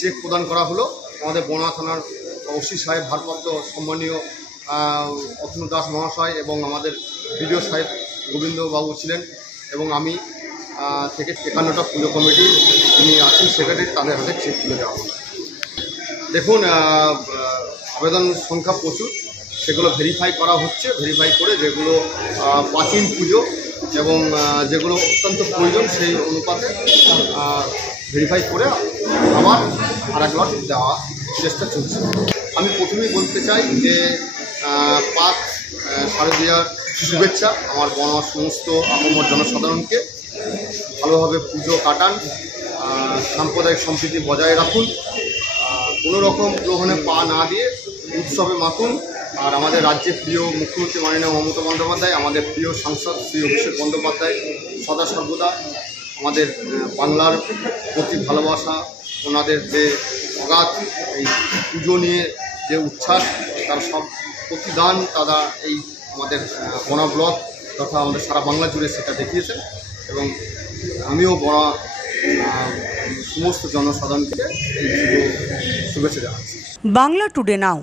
Check প্রদান করা হলো। আমাদের বনগাঁ থানার ওসি সাহেব, ভারপ্রাপ্ত সম্মানীয় অতনু দাস মহাশয় এবং আমাদের বিডিও সাহেব গোবিন্দবাবু ছিলেন, এবং আমি থেকে 51টা পুজো কমিটি যিনি আছেন সেক্রেটারি, তাদের হাতে চেক তুলে দেওয়া হলো। দেখুন, আবেদন সংখ্যা প্রচুর, সেগুলো ভেরিফাই করা হচ্ছে। ভেরিফাই করে যেগুলো প্রাচীন পুজো এবং যেগুলো অত্যন্ত প্রয়োজন সেই অনুপাতে ভেরিফাই করে আবার আরেক লট দেওয়া চেষ্টা চলছে। আমি প্রথমেই বলতে চাই যে পাক শারদীয়ার শুভেচ্ছা আমার বনগাঁর সমস্ত আপামর জনসাধারণকে। ভালোভাবে পুজো কাটান, সাম্প্রদায়িক সম্প্রীতি বজায় রাখুন, কোনো রকম গ্রহণে পা না দিয়ে উৎসবে মাতুন। আর আমাদের রাজ্যের প্রিয় মুখ্যমন্ত্রী মাননীয় মমতা বন্দ্যোপাধ্যায়, আমাদের প্রিয় সাংসদ শ্রী অভিষেক বন্দ্যোপাধ্যায় সদা সর্বদা আমাদের বাংলার প্রতি ভালোবাসা, ওনাদের যে অগাধ এই পুজো নিয়ে যে উচ্ছ্বাস, তার সব প্রতিদান তারা এই আমাদের বনগাঁ ব্লক তথা আমাদের সারা বাংলা জুড়ে সেটা দেখিয়েছেন। এবং আমিও বনগাঁ সমস্ত জনসাধারণকে এই পুজো শুভেচ্ছা জানাচ্ছি। বাংলা টুডে নাও।